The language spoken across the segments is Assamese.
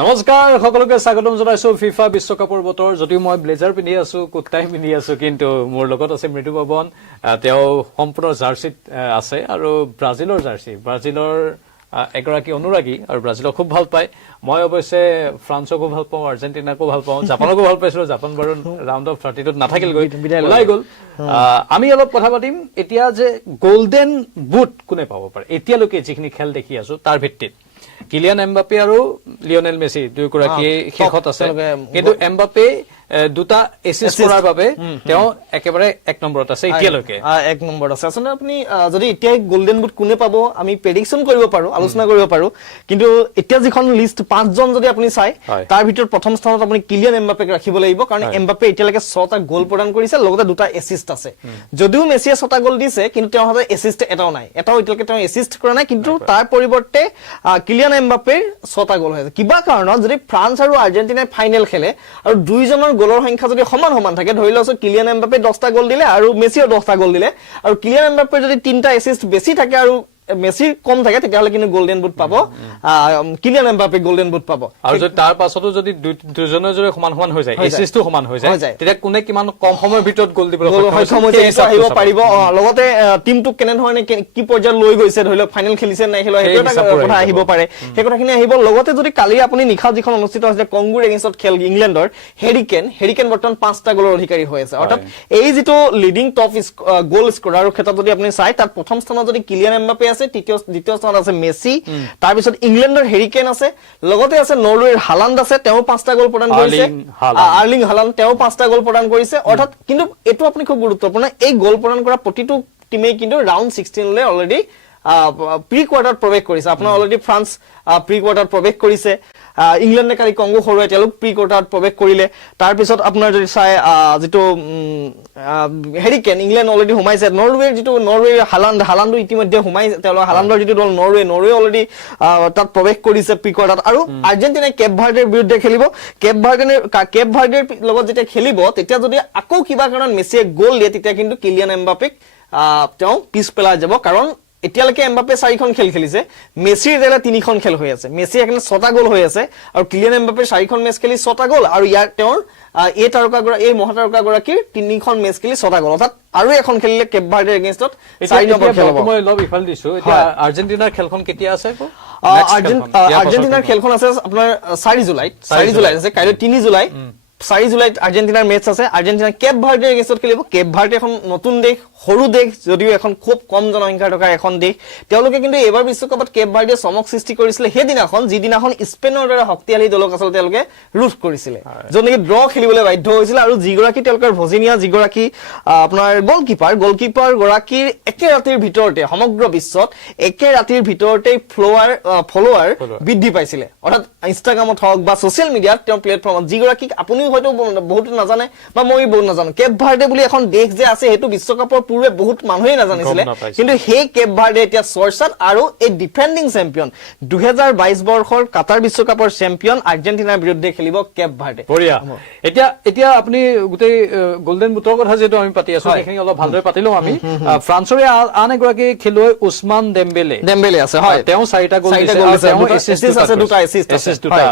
নমস্কাৰ সকলোকে স্বাগতম জনাইছো ফিফা বিশ্বকাপৰ বতৰ যদিও মই ব্লেজাৰ পিন্ধি আছো কুৰ্তাই পিন্ধি আছো কিন্তু মোৰ লগত আছে মৃদু পৱন তেওঁ সম্পূৰ্ণ জাৰ্চিত আছে আৰু ব্ৰাজিলৰ এগৰাকী অনুৰাগী আৰু ব্ৰাজিলক খুব ভাল পায় মই অৱশ্যে ফ্ৰান্সকো ভাল পাওঁ আৰ্জেণ্টিনাকো ভাল পাওঁ জাপানকো ভাল পাইছিলো জাপান বাৰু ৰাউণ্ড অফ 32 নাথাকিল গৈ ওলাই গ'ল আমি অলপ কথা পাতিম এতিয়া যে গোল্ডেন বুট কোনে পাব পাৰে এতিয়ালৈকে যিখিনি খেল দেখি আছো তাৰ ভিত্তিত কিলিয়ান এমবাপে আৰু লিওনেল মেসি দুয়োগৰাকী শেষত আছে কিন্তু এমবাপে দুটা এসিস্ট কৰাৰ বাবে তেওঁ একেবাৰে এক নম্বৰত আছে এতিয়ালৈকে এক নম্বৰত আছে আসলে আপুনি যদি এতিয়া গোল্ডেন বুট কোনে পাব আমি প্ৰেডিকচন কৰিব পাৰো আলোচনা কৰিব পাৰো কিন্তু এতিয়া যিখন লিষ্ট 5 জন যদি আপুনি চাই তাৰ ভিতৰত প্ৰথম স্থানত আপুনি কিলিয়ান এমবাপেক ৰাখিব লাগিব কাৰণ এমবাপে এতিয়ালৈকে 6টা গোল প্ৰদান কৰিছে লগতে দুটা এসিস্ট আছে যদিও মেছিয়ে 6টা গোল দিছে কিন্তু তেওঁৰ হাতত এসিস্ট এটাও নাই এটাও এতিয়ালৈকে তেওঁ এসিস্ট কৰা নাই কিন্তু তাৰ পৰিৱৰ্তে কিলিয়ান এমবাপেৰ 6টা গোল হৈছে কিবা কাৰণত যদি ফ্ৰান্স আৰু আৰ্জেণ্টিনাই ফাইনেল খেলে আৰু দুইজনৰ গোলৰ সংখ্যা যদি সমান থাকে ধৰি লওঁছো কিলিয়ান এমবাপে 10টা গোল দিলে আৰু মেছিও 10টা গোল দিলে আৰু কিলিয়ান এমবাপেৰ যদি 3টা এসিস্ট বেছি থাকে আৰু মেছিৰ কম থাকে তেতিয়াহলে কিন্তু গোল্ডেন বুট পাব কিলিয়ান এমবাপে গোল্ডেন বুট পাব আৰু যদি তাৰ পাছতো যদি দুজনৰ যদি সমান হৈ যায় এসিস্টটো সমান হৈ যায় তেতিয়া কোনে কিমান কম সময়ৰ ভিতৰত গোল দিবলৈ সক্ষম হৈছে আহিব পাৰিব লগতে টিমটো কেনে ধৰণে কি পৰ্যায়ত লৈ গৈছে ধৰি লওক ফাইনেল খেলিছে নাই খেলা সেইটো এটা কথা আহিব পাৰে সেই কথাখিনি আহিব লগতে যদি কালি আপুনি নিখা যিখন অনুষ্ঠিত হৈছে কংগোৰ এগেইনষ্টত খেল ইংলেণ্ডৰ হেৰিকেন বৰ্তমান 5টা গোলৰ অধিকাৰী হৈ আছে অৰ্থাৎ এই যিটো লিডিং টপ গোল স্কোৰাৰৰ ক্ষেত্ৰত যদি আপুনি চাই তাত প্ৰথম স্থানত যদি কিলিয়ান এমবাপে দ্বিতীয় স্থানত আছে মেসি তাৰ পিছত ইংলেণ্ডৰ হেৰিকেন আছে লগতে আছে নৰৱেৰ হালান্ড আছে তেওঁ 5টা গোল প্ৰদান কৰিছে আৰ্লিং হালান্ড তেওঁ 5টা গোল প্ৰদান কৰিছে অৰ্থাৎ কিন্তু এটো আপুনি খুব গুৰুত্বপূৰ্ণ এই গোল প্ৰদান কৰা প্ৰতিটো টিমে কিন্তু ৰাউণ্ড 16 লৈ অলৰেডি প্ৰি কোৱাৰ্টাৰত প্ৰৱেশ কৰিছে আপোনাৰ অলৰেডি ফ্ৰান্স প্ৰি কোৱাৰ্টাৰত প্ৰৱেশ কৰিছে ইংলেণ্ডে কালি কংগো হৰুৱাই তেওঁলোক প্ৰি কোৱাৰ্টাৰত প্ৰৱেশ কৰিলে তাৰ পিছত আপোনাৰ যদি চাই যেটো হেৰিকেন ইংলেণ্ড অলৰেডি হুমাইছে নৰৱেৰ যেটো নৰৱেৰ হালান্ডো ইতিমধ্যে হুমাইছে তেওঁলোক হালান্ডৰ যেটো দল নৰৱে অলৰেডি তাত প্ৰৱেশ কৰিছে প্ৰি কোৱাৰ্টাৰত আৰু আৰ্জেণ্টিনাই কেপ ভাৰ্ডেৰ বিৰুদ্ধে খেলিব কেপ ভাৰ্ডেৰ লগত যেতিয়া খেলিব তেতিয়া যদি আকৌ কিবা কাৰণত মেছিয়ে গোল দিয়ে তেতিয়া কিন্তু কিলিয়ান এমবাপেক তেওঁ পিছ পেলাই যাব কাৰণ এতিয়ালৈকে এমবাপে 4খন খেল খেলিছে মেছিৰ জেলা 3খন খেল হৈ আছে মেছি এখানে 6টা গোল হৈ আছে আৰু কিলিয়ান এমবাপে 4খন মেচ খেলি 6টা গোল আৰু ইয়াৰ তেওঁৰ এই মহাতাৰকা গৰাকীৰ 3খন মেচ খেলি 6টা গোল অৰ্থাৎ আৰু এখন খেলিলে কেপ ভাৰ্ডেৰ এগেইনষ্টত 4 নম্বৰ খেল হ'ব মই লব ইফাল দিছো এতিয়া আৰ্জেণ্টিনাৰ খেলখন কেতিয়া আছে আৰ্জেণ্টিনাৰ খেলখন আছে আপোনাৰ 4 জুলাইত আছে কাইলৈ 3 জুলাই 4 জুলাইত আৰ্জেণ্টিনাৰ মেচ আছে আৰ্জেণ্টিনা কেপ ভাৰ্ডেৰ এগেইনষ্টত খেলিব কেপ ভাৰ্ডে এখন নতুন দেশ সৰু দেশ যদিও এখন খুব কম জনসংখ্যা থকা এখন দেশ তেওঁলোকে কিন্তু এবাৰ বিশ্বকাপত কেপ ভাৰ্ডে চমক সৃষ্টি কৰিছিল সেইদিনাখন যিদিনাখন স্পেইনৰ দৰে শক্তিশালী দলক আছিল তেওঁলোকে ৰুট কৰিছিল যদিও ড্ৰ খেলিবলৈ বাধ্য হৈছিল আৰু যিগৰাকী তেওঁলোকৰ ভজিনিয়া যিগৰাকী আপোনাৰ গলকিপাৰ গৰাকীৰ একে ৰাতিৰ ভিতৰতে সমগ্ৰ বিশ্বত একে ৰাতিৰ ভিতৰতে ফলোৱাৰ বৃদ্ধি পাইছিল অৰ্থাৎ ইনষ্টাগ্ৰামত হওক বা সোশ্যাল মিডিয়াত তেওঁ প্লেটফৰ্মত যিগৰাকী আপুনি হয়তো বহুত নাজানে বা মই বহুত নাজানো কেপ ভাৰ্ডে বুলি এখন দেশ যে আছে হেতু বিশ্বকাপৰ পূৰ্বে বহুত মানুহে নাজানিছিল কিন্তু সেই কেপ ভাৰ্ডে এতিয়া চৰ্চাত আৰু এই ডিফেন্ডিং চেম্পিয়ন 2022 বৰ্ষৰ কাটাৰ বিশ্বকাপৰ চেম্পিয়ন আৰ্জেণ্টিনাৰ বিৰুদ্ধে খেলিব কেপ ভাৰ্ডে বঢ়িয়া এতিয়া আপুনি গোটেই গোল্ডেন বুটৰ কথা যেটো আমি পাতি আছো এখিনি অলপ ভালদৰে পাতিলো আমি ফ্ৰান্সৰে আন এগৰাকী খেলুৱৈ উছমান ডেম্বেলে আছে হয় তেওঁ 4টা গোল দিছে তেওঁ এসিস্ট আছে দুটা এসিস্ট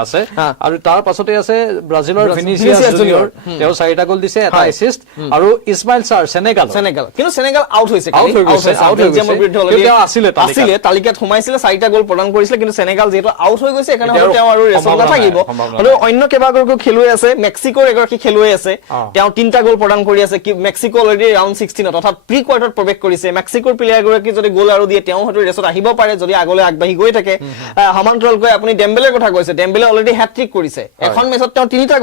আছে আৰু তাৰ পাছতে আছে ব্ৰাজিলৰ ভিনিসিয়াছ জুনিয়ৰ তেওঁ 4টা গোল দিছে এটা এসিস্ট আৰু ইছমাইল সাৰ সেনেগাল কিন্তু সেনেগাল আউট হৈছে বেলজিয়ামৰ বিৰুদ্ধে অলৰেডি আছিল তালিকাত হুমাইছিল 4টা গোল প্ৰদান কৰিছিল কিন্তু সেনেগাল যেটো আউট হৈ গৈছে এখানে তেওঁ আৰু ৰেচন নাথাকিব আৰু অন্য কেবাগৰাকী খেলুৱৈ আছে মেক্সিকোৰ এগৰাকী খেলুৱৈ আছে তেওঁ 3টা গোল প্ৰদান কৰি আছে কি মেক্সিকো অলৰেডি ৰাউণ্ড 16ত অৰ্থাৎ প্ৰি কোৱাৰ্টাৰত প্ৰৱেশ কৰিছে মেক্সিকোৰ প্লেয়াৰ গৰাকী যদি গোল আৰু দিয়ে তেওঁ হয়তো ৰেচত আহিব পাৰে যদি আগলৈ আগবাঢ়ি গৈ থাকে সমান্তৰালকৈ আপুনি ডেম্বেলেৰ কথা কৈছে ডেম্বেলে অলৰেডি হ্যাট্ৰিক কৰিছে এখন মেচত তেওঁ 3টা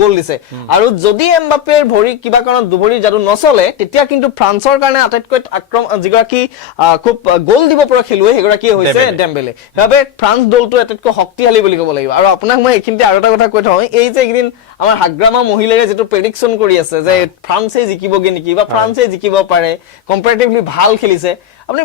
গোল দিছে আৰু যদি এমবাপেৰ ভৰি কিবা কাৰণত দুভৰিৰ যাদু নচলে তেতিয়া কিন্তু ফ্ৰান্সৰ কাৰণে আটাইতকৈ যিগৰাকী খুব গোল দিব পৰা খেলুৱৈ হেগৰাকী হৈছে ডেম্বেলে বাবে ফ্ৰান্স দলটো আটাইতকৈ শক্তিশালী বুলি ক'ব লাগিব আৰু আপোনাক মই এখিনতে আৰু এটা কথা কৈ থওঁ এই যে একদিন আমাৰ হাগ্ৰামা মহিলাৰে যেটো প্ৰেডিকচন কৰি আছে যে ফ্ৰান্সে জিকিবগে নেকি বা ফ্ৰান্সে জিকিব পাৰে কম্পাৰেটিভলি ভাল খেলিছে আপুনি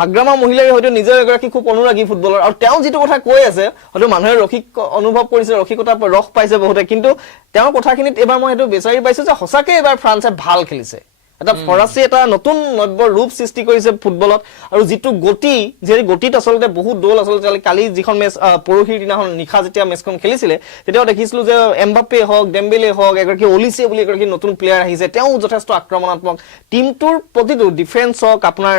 হাগ্ৰামা মহিলাৰে হয়তো নিজৰ এগৰাকী খুব অনুৰাগী ফুটবলৰ আৰু তেওঁ যেটো কথা কৈ আছে হয়তো মানুহে ৰসিক অনুভৱ কৰিছে ৰসিকতা ৰস পাইছে বহুতে কিন্তু তেওঁৰ কথাখিনিত এবাৰ মই হেতু বিচাৰি পাইছো যে হসাকে এবাৰ ফ্ৰান্সে ভাল খেলিছে এটা ফৰাচী এটা নতুন নব্যৰ ৰূপ সৃষ্টি কৰিছে ফুটবলত আৰু যিটো গতি যে গতিত আচলতে বহুত দল আচলতে কালি যিখন মেচ পৰহিৰ দিনাখন নিশা যেতিয়া মেচখন খেলিছিলে তেতিয়াও দেখিছিলো যে এমবাপ্পে হওক ডেম্বেলে হওক এগৰাকী অলিছে বুলি এগৰাকী নতুন প্লেয়াৰ আহিছে তেওঁ যথেষ্ট আক্ৰমণাত্মক টিমটোৰ প্ৰতিটো ডিফেন্স হওক আপোনাৰ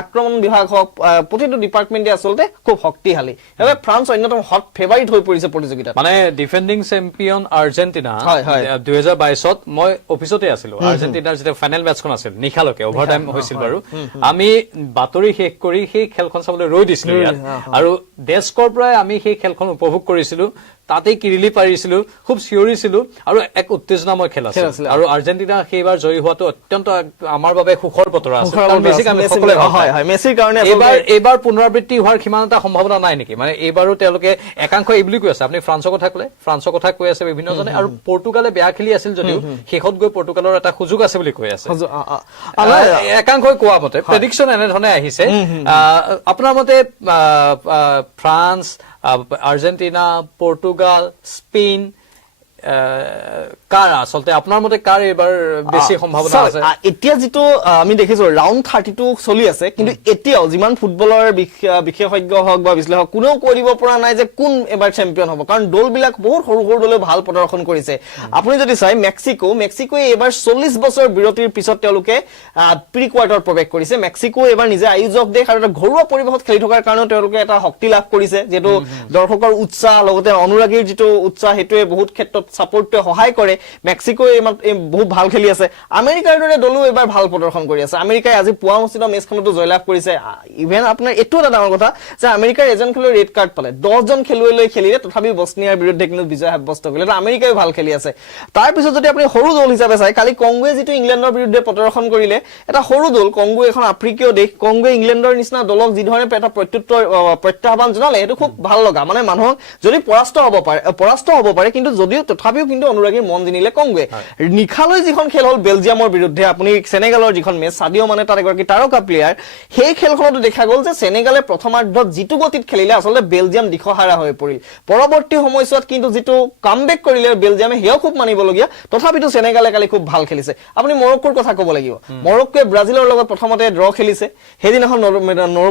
আক্ৰমণ বিভাগ হওক প্ৰতিটো ডিপাৰ্টমেণ্টে আচলতে খুব শক্তিশালী সেইবাবে ফ্ৰান্স অন্যতম হট ফেভাৰিট হৈ পৰিছে প্ৰতিযোগিতাত মানে ডিফেন্ডিং চেম্পিয়ন আৰ্জেণ্টিনা 2022ত মই অফিচতে আছিলো আৰ্জেণ্টিনাৰ যেতিয়া ফাইনেল মেচখন আছিল নিশালৈকে অভাৰ টাইম হৈছিল বাৰু আমি বাতৰি শেষ কৰি সেই খেলখন চাবলৈ ৰৈ দিছিলো ইয়াত আৰু ডেস্কৰ পৰাই আমি সেই খেলখন উপভোগ কৰিছিলো তাতেই কিৰিলি পাৰিছিলো খুব চিঞৰিছিলো আৰু এক উত্তেজনাময় খেল আছিল আৰু আৰ্জেণ্টিনা সেইবাৰ জয়ী হোৱাটো অত্যন্ত আমাৰ বাবে সুখৰ বতৰা আছিল মেছিৰ কাৰণে এইবাৰ পুনৰাবৃত্তি হোৱাৰ সিমান এটা সম্ভাৱনা নাই নেকি মানে এইবাৰো তেওঁলোকে একাংশ এই বুলি কৈ আছে আপুনি ফ্ৰান্সৰ কথা ক'লে ফ্ৰান্সৰ কথা কৈ আছে বিভিন্নজনে আৰু পৰ্তুগালে বেয়া খেলি আছিল যদিও শেষত গৈ পৰ্তুগালৰ এটা সুযোগ আছে বুলি কৈ আছে একাংশই কোৱা মতে প্ৰেডিকশ্যন এনেধৰণে আহিছে আপোনাৰ মতে ফ্ৰান্স আৰ্জেণ্টিনা পৰ্তুগাল স্পেইন কাৰ আচলতে আপোনাৰ মতে কাৰ এইবাৰ বেছি সম্ভাৱনা আছে এতিয়া যিটো আমি দেখিছো ৰাউণ্ড 32 চলি আছে কিন্তু এতিয়াও যিমান ফুটবলৰ বিশেষজ্ঞ হওক বা বিশ্লেষক কোনেও কৈ দিব পৰা নাই যে কোন এবাৰ চেম্পিয়ন হ'ব কাৰণ দলবিলাক বহুত সৰু সৰু দলে ভাল প্ৰদৰ্শন কৰিছে আপুনি যদি চাই মেক্সিকোৱে এইবাৰ 40 বছৰ বিৰতিৰ পিছত তেওঁলোকে প্ৰি কোৱাৰ্টাৰত প্ৰৱেশ কৰিছে মেক্সিকো এইবাৰ নিজে আয়োজক দেশ আৰু এটা ঘৰুৱা পৰিৱেশত খেলি থকাৰ কাৰণে তেওঁলোকে এটা শক্তি লাভ কৰিছে যেটো দৰ্শকৰ উৎসাহ লগতে অনুৰাগীৰ যিটো উৎসাহ হেতুৱে বহুত ক্ষেত্ৰত সাপোৰ্টে সহায় কৰে মেক্সিকো বহুত ভাল খেলি আছে আমেৰিকাৰ দৰে দলো এবাৰ ভাল প্ৰদৰ্শন কৰি আছে আমেৰিকাই আজি পুৱা অনুষ্ঠিত মেচখনতো জয়লাভ কৰিছে ইভেন আপোনাৰ এটো এটা ডাঙৰ কথা যে আমেৰিকাৰ এজন খেলুৱৈ ৰেড কাৰ্ড পালে 10 জন খেলুৱৈ লৈ খেলিলে তথাপি বসনিয়াৰ বিৰুদ্ধে কিন্তু বিজয় সাব্যস্ত কৰিলে এটা আমেৰিকাই ভাল খেলি আছে তাৰ পিছত যদি আপুনি সৰু দল হিচাপে চাই কালি কংগোৱে যিটো ইংলেণ্ডৰ বিৰুদ্ধে প্ৰদৰ্শন কৰিলে এটা সৰু দল কংগো এখন আফ্ৰিকীয় দেশ কংগোৱে ইংলেণ্ডৰ নিচিনা দলক যি ধৰণে এটা প্ৰত্যাহ্বান জনালে সেইটো খুব ভাল লগা মানে মানুহক যদি পৰাস্ত হ'ব পাৰে কিন্তু যদিও তথাপিও কিন্তু অনুৰাগীৰ মন জিনিলে কংগোৱে নিখালৈ যিখন খেল হ'ল বেলজিয়ামৰ বিৰুদ্ধে আপুনি সেনেগালৰ যিখন মেচ সাদিও মানে তাৰ এগৰাকী তাৰকা প্লেয়াৰ সেই খেলখনতো দেখা গ'ল যে সেনেগালে প্ৰথমাৰ্ধত যিটো গতিত খেলিলে আচলতে বেলজিয়াম দিশহাৰা হৈ পৰিল পৰৱৰ্তী সময়ছোৱাত কিন্তু যিটো কামবেক কৰিলে বেলজিয়ামে হেও খুব মানিবলগীয়া তথাপিতো সেনেগালে কালি খুব ভাল খেলিছে আপুনি মৰক্কোৰ কথা ক'ব লাগিব মৰক্কোৱে ব্ৰাজিলৰ লগত প্ৰথমতে ড্ৰ খেলিছে সেইদিনাখন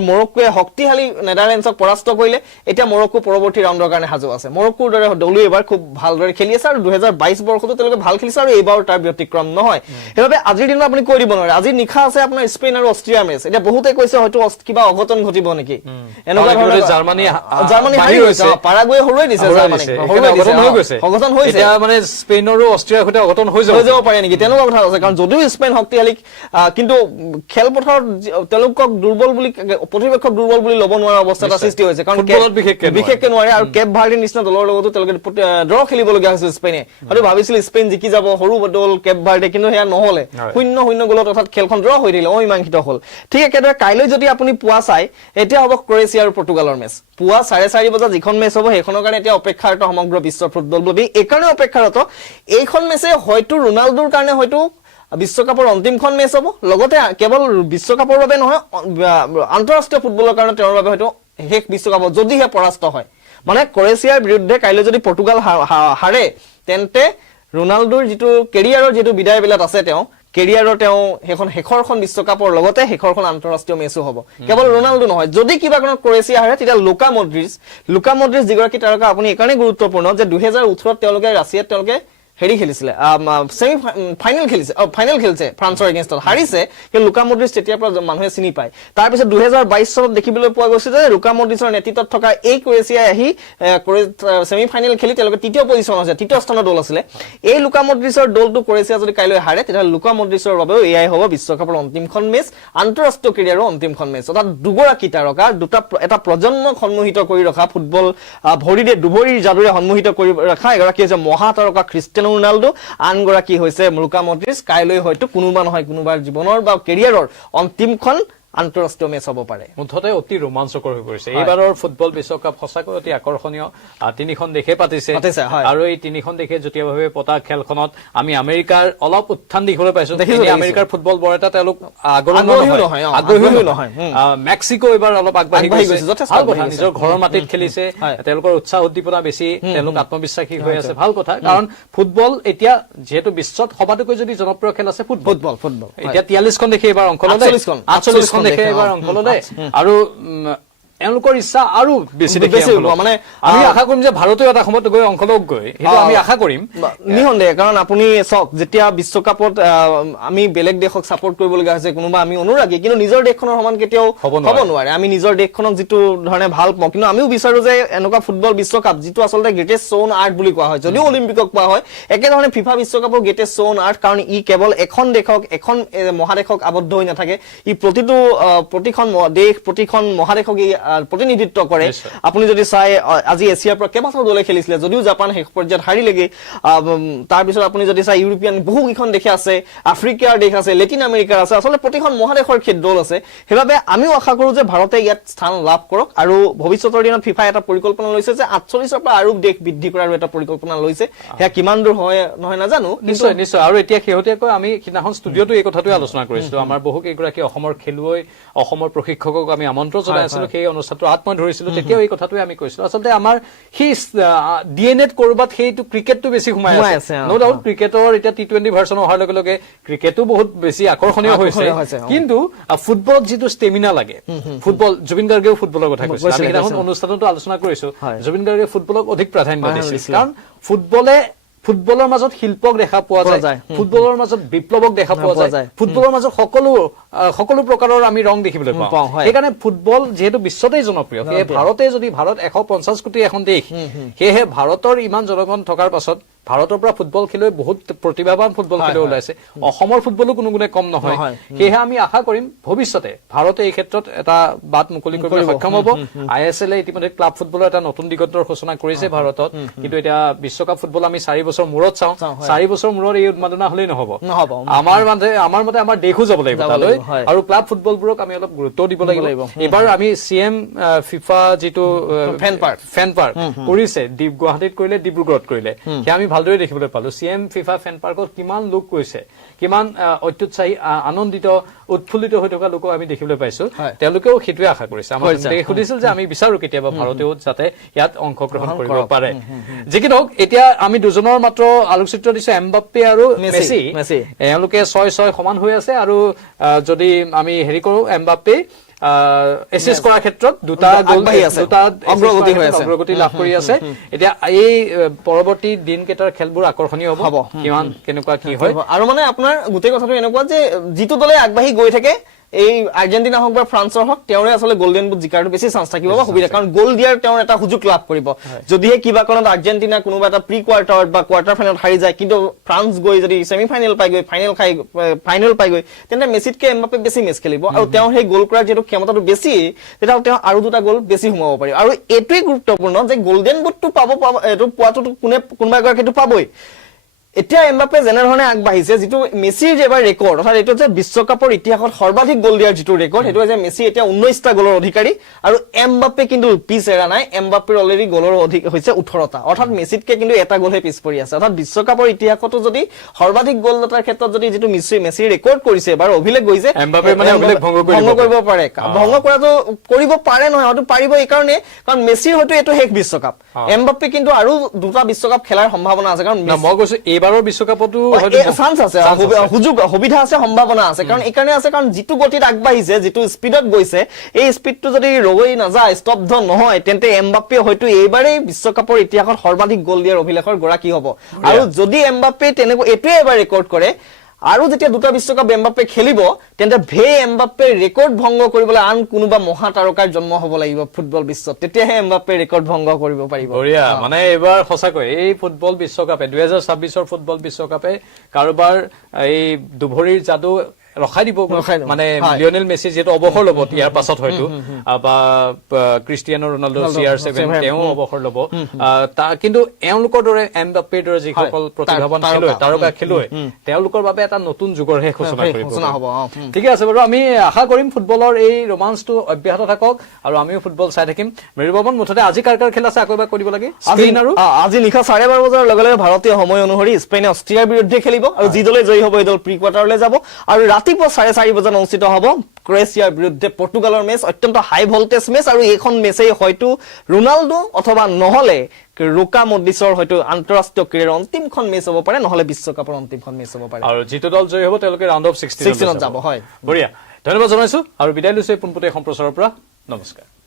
মৰক্কোৱে শক্তিশালী নেদাৰলেণ্ডছক পৰাস্ত কৰিলে এতিয়া মৰক্কো পৰৱৰ্তী ৰাউণ্ডৰ কাৰণে সাজু আছে মৰক্কোৰ দৰে দলু এবাৰ খুব ভালদৰে খেলি আছে আৰু 2022 বৰ্ষতো তেওঁলোকে ভাল খেলিছে আৰু এইবাৰ তাৰ ব্যতিক্ৰম নহয় সেইবাবে আজিৰ দিনত আপুনি কৈ দিব নোৱাৰে আজি নিশা আছে আপোনাৰ স্পেইন আৰু অষ্ট্ৰিয়া মেচ এতিয়া বহুতে কৈছে হয়তো কিবা অঘটন ঘটিব নেকি এনেকুৱা ধৰণৰ জাৰ্মানী হাৰি গৈছে পাৰাগুৱে হৰুৱাই দিছে জাৰ্মানী অঘটন হৈছে এতিয়া মানে স্পেইনৰো অষ্ট্ৰিয়াৰ সৈতে অঘটন হৈ যাব পাৰে নেকি তেনেকুৱা কথা আছে কাৰণ যদিও স্পেইন শক্তিশালী কিন্তু খেলপথাৰত তেওঁলোকক দুৰ্বল বুলি প্ৰতিপক্ষক দুৰ্বল বুলি ল'ব নোৱাৰা অৱস্থা এটা সৃষ্টি হৈছে কাৰণ বিশেষকৈ নোৱাৰে আৰু কেপ ভাৰ্ডেৰ নিচিনা দলৰ লগতো তেওঁলোকে ড্ৰ খেলিবলগীয়া হৈছিল স্পেইনে আৰু ভাবিছিল স্পেইন জিকি যাব সৰু দল কেপ ভাৰ্ডে কিন্তু সেয়া নহলে 0-0 গলত অৰ্থাৎ খেলখন ড্ৰ হৈ থাকিলে অমীমাংসিত হ'ল ঠিক একেদৰে কাইলৈ যদি আপুনি পুৱা চাই এতিয়া হ'ব ক্ৰ'য়েছিয়া আৰু পৰ্তুগালৰ মেচ পুৱা 4:30 বজাত যিখন মেচ হ'ব সেইখনৰ কাৰণে এতিয়া অপেক্ষাৰত সমগ্ৰ বিশ্ব ফুটবল বাবে এইকাৰণে অপেক্ষাৰত এইখন মেচে হয়তো ৰোনাল্ডোৰ কাৰণে হয়তো বিশ্বকাপৰ অন্তিমখন মেচ হ'ব লগতে কেৱল বিশ্বকাপৰ বাবে নহয় আন্তঃৰাষ্ট্ৰীয় ফুটবলৰ কাৰণে তেওঁৰ বাবে হয়তো শেষ বিশ্বকাপত যদিহে পৰাস্ত হয় মানে ক্ৰ'য়েছিয়াৰ বিৰুদ্ধে কাইলৈ যদি পৰ্তুগাল হাৰে তেন্তে ৰোনাল্ডোৰ যিটো কেৰিয়াৰৰ যিটো বিদায় বিলাক আছে তেওঁ কেৰিয়াৰৰ তেওঁ সেইখন শেষৰখন বিশ্বকাপৰ লগতে শেষৰখন আন্তঃৰাষ্ট্ৰীয় মেচো হ'ব কেৱল ৰোনাল্ডো নহয় যদি কিবা কাৰণত ক্ৰ'য়েছিয়া হাৰে তেতিয়া লুকা মড্ৰিচ যিগৰাকী তাৰকা আপুনি এইকাৰণে গুৰুত্বপূৰ্ণ যে 2018ত তেওঁলোকে ৰাছিয়াত তেওঁলোকে হেৰি খেলিছিলে ফাইনেল খেলিছে ফ্ৰান্সৰ এগেইনষ্টত হাৰিছে কিন্তু লুকা মড্ৰিচ তেতিয়াৰ পৰা মানুহে চিনি পায় তাৰপিছত 2022 চনত দেখিবলৈ পোৱা গৈছে যে লুকা মড্ৰিচৰ নেতৃত্বত থকা এই ক্ৰ'য়েছিয়াই আহি ছেমি ফাইনেল খেলি তেওঁলোকে তৃতীয় পজিশ্যন আছে তৃতীয় স্থানৰ দল আছিলে এই লুকা মড্ৰিচৰ দলটো ক্ৰ'য়েছিয়া যদি কাইলৈ হাৰে তেতিয়াহ'লে লুকা মড্ৰিচৰ বাবেও এয়াই হ'ব বিশ্বকাপৰ অন্তিমখন মেচ আন্তঃৰাষ্ট্ৰীয় কেৰিয়াৰৰ অন্তিমখন মেচ অৰ্থাৎ দুগৰাকী তাৰকা এটা প্ৰজন্মক সন্মোহিত কৰি ৰখা ফুটবল দুভৰিৰ যাদুৰে সন্মোহিত কৰি ৰখা এগৰাকী হৈছে মহাতাৰকা খ্ৰীষ্টিয়ানো ৰোনাল্ডো আনগৰাকী হৈছে লুকা মড্ৰিচ কাইলৈ হয়তো কোনোবা নহয় কোনোবাৰ জীৱনৰ বা কেৰিয়াৰৰ অন্তিমখন আন্তঃৰাষ্ট্ৰীয় মেচ হ'ব পাৰে। মুঠতে অতি ৰোমাঞ্চকৰ হৈ পৰিছে এইবাৰৰ ফুটবল বিশ্বকাপ, সঁচাকৈ অতি আকৰ্ষণীয়। 3খন দেশে পাতিছে আৰু এই 3খন দেশে যুটীয়াভাৱে পতা খেলখনত আমি আমেৰিকাৰ অলপ উত্থান দেখিবলৈ পাইছো। আমেৰিকাৰ ফুটবল বৰ এটা তেওঁলোক আগ্ৰহীও নহয়। মেক্সিকো এইবাৰ অলপ আগবাঢ়ি গৈছে, নিজৰ ঘৰৰ মাটিত খেলিছে, তেওঁলোকৰ উৎসাহ উদ্দীপনা বেছি, তেওঁলোক আত্মবিশ্বাসী হৈ আছে, ভাল কথা। কাৰণ ফুটবল এতিয়া যিহেতু বিশ্বত সবাতোকৈ যদি জনপ্ৰিয় খেল আছে ফুটবল। এতিয়া 43খন দেশে এইবাৰ অংশ ল'লে, 48খন দেশে এইবাৰ অংশ ল'লে আৰু এওঁলোকৰ ইচ্ছা আৰু বেছি মানে আমি আশা কৰিম যে ভাৰতেও এটা সময়ত গৈ অংশ লওঁকগৈ, সেইটো আমি আশা কৰিম নিঃসন্দেহে। কাৰণ আপুনি চাওক, যেতিয়া বিশ্বকাপত আমি বেলেগ দেশক ছাপোৰ্ট কৰিবলগীয়া হৈছে, কোনোবা আমি অনুৰাগী, কিন্তু নিজৰ দেশখনৰ সমান কেতিয়াও হ'ব নোৱাৰে। আমি নিজৰ দেশখনক যিটো ধৰণে ভাল পাওঁ, কিন্তু আমিও বিচাৰো যে এনেকুৱা ফুটবল বিশ্বকাপ, যিটো আচলতে গ্ৰেটেষ্ট শ্ব' অন আৰ্থ বুলি কোৱা হয়, যদিও অলিম্পিকক কোৱা হয়, একেধৰণে ফিফা বিশ্বকাপৰ গ্ৰেটেষ্ট শ্ব' অন আৰ্থ। কাৰণ ই কেৱল এখন দেশক, এখন মহাদেশক আবদ্ধ হৈ নাথাকে, ই প্ৰতিখন দেশ, প্ৰতিখন মহাদেশক ই প্ৰতিনিধিত্ব কৰে। আপুনি যদি চাই, আজি এছিয়াৰ পৰা কেইবাটাও দলে খেলিছিলে, যদিও জাপান শেষ পৰ্যায়ত হাৰিলেগে। তাৰপিছত আপুনি যদি চাই, ইউৰোপীয়ান বহুকেইখন দেশে আছে, আফ্ৰিকাৰ দেশ আছে, লেটিন আমেৰিকাৰ আছে, আচলতে প্ৰতিখন মহাদেশৰ দল আছে। সেইবাবে আমিও আশা কৰো যে ভাৰতে ইয়াত স্থান লাভ কৰক। আৰু ভৱিষ্যতৰ দিনত ফিফাই এটা পৰিকল্পনা লৈছে যে 48ৰ পৰা আৰু দেশ বৃদ্ধি কৰাৰ এটা পৰিকল্পনা লৈছে। সেয়া কিমান দূৰ হয় নহয় নাজানো, নিশ্চয় নিশ্চয়। আৰু এতিয়া শেহতীয়াকৈ আমি সিদিনাখন ষ্টুডিঅ'টো এই কথাটোৱে আলোচনা কৰিছিলো। আমাৰ বহু কেইগৰাকী অসমৰ খেলুৱৈ, অসমৰ প্ৰশিক্ষকক আমি আমন্ত্ৰণ জনাই আছিলো সেই অনুষ্ঠানটো হাত মই ধৰিছিলো। তেতিয়াও এই কথাটোৱে আমি কৈছিলো, আচলতে আমাৰ সেই ডিএনএত কৰবাত সেইটো ক্ৰিকেটটো বেছি সোমাই আছে। ন ডাউট ক্ৰিকেটৰ এতিয়া T20 ভাৰ্চন অহাৰ লগে লগে ক্ৰিকেটো বহুত বেছি আকৰ্ষণীয় হৈছে, কিন্তু ফুটবলত যিটো ষ্টেমিনা লাগে, ফুটবল, জুবিন গাৰ্গেও ফুটবলৰ কথা কৈছিল, আমি সেইদিনাখন অনুষ্ঠানতো আলোচনা কৰিছো। জুবিন গাৰ্গে ফুটবলক অধিক প্ৰাধান্য দিছিল, কাৰণ ফুটবলৰ মাজত শিল্পক দেখা পোৱা যায়, ফুটবলৰ মাজত বিপ্লৱক দেখা পোৱা যায়, ফুটবলৰ মাজত সকলো প্ৰকাৰৰ আমি ৰং দেখিবলৈ পাওঁ। সেইকাৰণে ফুটবল যিহেতু বিশ্বতেই জনপ্ৰিয়, সেয়ে ভাৰত 150 কোটি এখন দেশ, সেয়েহে ভাৰতৰ ইমান জনগণ থকাৰ পাছত ভাৰতৰ পৰা ফুটবল খেলুৱৈ বহুত প্ৰতিভাৱান ফুটবল খেলুৱৈ ওলাইছে। অসমৰ ফুটবলো কোনো গুণে কম নহয়। সেয়েহে আমি আশা কৰিম ভৱিষ্যতে ভাৰতে এই ক্ষেত্ৰত এটা বাট মুকলি কৰিবলৈ সক্ষম হ'ব। ISL ইতিমধ্যে ক্লাব ফুটবলৰ এটা নতুন দিগন্তৰ সূচনা কৰিছে ভাৰতত, কিন্তু এতিয়া বিশ্বকাপ ফুটবল আমি 4 বছৰ মূৰত চাওঁ। 4 বছৰ মূৰত এই উন্মাদনা হলেই নহব, আমাৰ মতে আমাৰ দেশো যাব লাগিব তালৈ, আৰু ক্লাব ফুটবলবোৰক আমি অলপ গুৰুত্ব দিব লাগিব। এইবাৰ আমি CM ফিফা যিটো ফেন পাৰ্ক কৰিছে, গুৱাহাটীত কৰিলে, ডিব্ৰুগড়ত কৰিলে, সেয়া আমি ভালদৰে দেখিবলৈ পালো। CM ফিফা ফেন পাৰ্কত কিমান লোক গৈছে, কিমান অত্যুৎসাহী, আনন্দিত, উৎফুল্লিত হৈ থকা লোকক আমি দেখিবলৈ পাইছো। তেওঁলোকেও সেইটোৱে আশা কৰিছে। আমাক সুধিছিল যে আমি বিচাৰো কেতিয়াবা ভাৰতেও যাতে ইয়াত অংশগ্ৰহণ কৰিব পাৰে। যি কি নহওক, এতিয়া আমি দুজনৰ মাত্ৰ আলোকচিত্ৰ দিছো, এমবাপ্পে আৰু মেছি। এওঁলোকে 6-6 সমান হৈ আছে, আৰু যদি আমি হেৰি কৰো, এমবাপ্পে এচিষ্ট কৰাৰ ক্ষেত্ৰত দুটা অগ্ৰগতি লাভ কৰি আছে। এতিয়া এই পৰৱৰ্তী দিনকেইটাৰ খেলবোৰ আকৰ্ষণীয় হ'ব, কিমান কেনেকুৱা কি হয়। আৰু মানে আপোনাৰ গোটেই কথাটো এনেকুৱা যে যিটো দলে আগবাঢ়ি গৈ থাকে, এই আৰ্জেণ্টিনা হওক বা ফ্ৰান্সৰ হওক, তেওঁৰে আচলতে গল্ডেন বুট জিকাৰটো বেছি চান্স থাকিব বা সুবিধা, কাৰণ গ'ল দিয়াৰ তেওঁৰ এটা সুযোগ লাভ কৰিব। যদিহে কিবা কাৰণত আৰ্জেণ্টিনা কোনোবা এটা প্ৰি কোৱাৰ্টাৰত বা কোৱাৰ্টাৰ ফাইনেলত হাৰি যায়, কিন্তু ফ্ৰান্স গৈ যদি ছেমি ফাইনেল পাইগৈ, ফাইনেল পাইগৈ, তেন্তে মেছিতকে এমবাপ্পে বেছি মেচ খেলিব, আৰু তেওঁৰ সেই গ'ল কৰাৰ যিহেতু ক্ষমতাটো বেছি, তেতিয়া তেওঁ আৰু 2টা গ'ল বেছি সোমাব পাৰিব। আৰু এইটোৱে গুৰুত্বপূৰ্ণ যে গল্ডেন বুটটো এইটো পোৱাটো কোনোবা এগৰাকীটো পাবই। এতিয়া এমবাপ্পে যেনেধৰণে আগবাঢ়িছে, যিটো মেছিৰ যে এবাৰ ৰেকৰ্ড, অৰ্থাৎ এইটো যে বিশ্বকাপৰ ইতিহাসত সৰ্বাধিক গ'ল দিয়াৰ যিটো ৰেকৰ্ড, সেইটো যে মেছি এতিয়া 19টা গ'লৰ অধিকাৰী, আৰু এমবাপ্পে কিন্তু পিছ এৰা নাই। এমবাপ্পেৰ অলৰেডি গ'লৰ অধিক হৈছে 18টা, অৰ্থাৎ মেছিতকে কিন্তু এটা গ'লহে পিছ পৰি আছে। অৰ্থাৎ বিশ্বকাপৰ ইতিহাসতো যদি সৰ্বাধিক গ'ল দাতাৰ ক্ষেত্ৰত যদি যিটো মেছিৰ ৰেকৰ্ড কৰিছে, এবাৰ অভিলেখ গৈছে, এমবাপ্পে মানে ভংগ কৰিব পাৰে। ভংগ কৰাটো কৰিব পাৰে নহয়, হয়তো পাৰিব এইকাৰণে কাৰণ মেছিৰ হয়তো এইটো শেষ বিশ্বকাপ। এমবাপ্পে কিন্তু আৰু 2টা বিশ্বকাপ খেলাৰ সম্ভাৱনা আছে, কাৰণ মই কৈছো এইবাৰৰ বিশ্বকাপতো চান্স আছে, সুবিধা আছে, সম্ভাৱনা আছে। কাৰণ এইকাৰণে আছে, কাৰণ যিটো গতিত আগবাঢ়িছে, যিটো স্পীডত গৈছে, এই স্পীডটো যদি ৰৈ নাযায়, স্তব্ধ নহয়, তেন্তে এমবাপ্পে হয়তো এইবাৰেই বিশ্বকাপৰ ইতিহাসত সৰ্বাধিক গ'ল দিয়াৰ অভিলেখৰ গৰাকী হ'ব। আৰু যদি এমবাপ্পে তেনেকৈ এইটোৱে এবাৰ ৰেকৰ্ড কৰে, আৰু যেতিয়া 2টা বিশ্বকাপ এমবাপ্পে খেলিব, তেন্তে এমবাপ্পেৰ ৰেকৰ্ড ভংগ কৰিবলৈ আন কোনোবা মহাতাৰকাৰ জন্ম হ'ব লাগিব ফুটবল বিশ্বত, তেতিয়াহে এমবাপ্পে ৰেকৰ্ড ভংগ কৰিব পাৰিব। বঢ়িয়া, মানে এইবাৰ সঁচাকৈ এই ফুটবল বিশ্বকাপে 2026ৰ ফুটবল বিশ্বকাপে কাৰোবাৰ এই দুভৰিৰ যাদু ৰখাই দিব ৰখাই দিব। মানে হয়। লিঅনেল মেছি যিহেতু অৱসৰ ল'ব ইয়াৰ পাছত হয়তো বা ক্ৰিষ্টিয়ানো ৰনাল্ডো CR7 তেওঁ অৱসৰ ল'ব কিন্তু এওঁলোকৰ দৰে এমবাপ্পেৰ দৰে যিসকল প্ৰতিভাৱান খেলুৱৈ তাৰকা খেলুৱৈ তেওঁলোকৰ বাবে এটা নতুন যুগৰহে সূচনা কৰিব সূচনা হ'ব ঠিকে আছে বাৰু আমি আশা কৰিম ফুটবলৰ এই ৰোমাঞ্চটো অব্যাহত থাকক আৰু আমিও ফুটবল চাই থাকিম মৃদু পৱন মুঠতে আজি কাৰ কাৰ খেল আছে আকৌ এবাৰ কৰিব লাগে স্পেইন আৰু আজি নিশা 12:30 বজাৰ লগে লগে ভাৰতীয় সময় অনুসৰি স্পেইনে অষ্ট্ৰিয়াৰ বিৰুদ্ধে খেলিব আৰু যি দলে জয়ী হ'ব এই দল প্ৰি কোৱাৰ্টাৰলৈ যাব আৰু ৰাতিপুৱা 4:30 বজাত অনুষ্ঠিত হ'ব ক্ৰ'য়েছিয়াৰ বিৰুদ্ধে পৰ্তুগালৰ মেচ অত্যন্ত হাই ভল্টেজ মেচ আৰু এইখন মেচেই হয়তো ৰণাল্ডো অথবা নহলে ৰুকা মড্ৰিচৰ হয়তো আন্তঃৰাষ্ট্ৰীয় ক্ৰীড়াৰ অন্তিমখন মেচ হ'ব পাৰে নহলে বিশ্বকাপৰ অন্তিমখন মেচ হ'ব পাৰে আৰু যিটো দল জয়ী হ'ব তেওঁলোকে ৰাউণ্ড অফ 16 যাব হয় বঢ়িয়া ধন্যবাদ জনাইছো আৰু বিদায় লৈছো পোনপটীয়া সম্প্ৰচাৰৰ পৰা নমস্কাৰ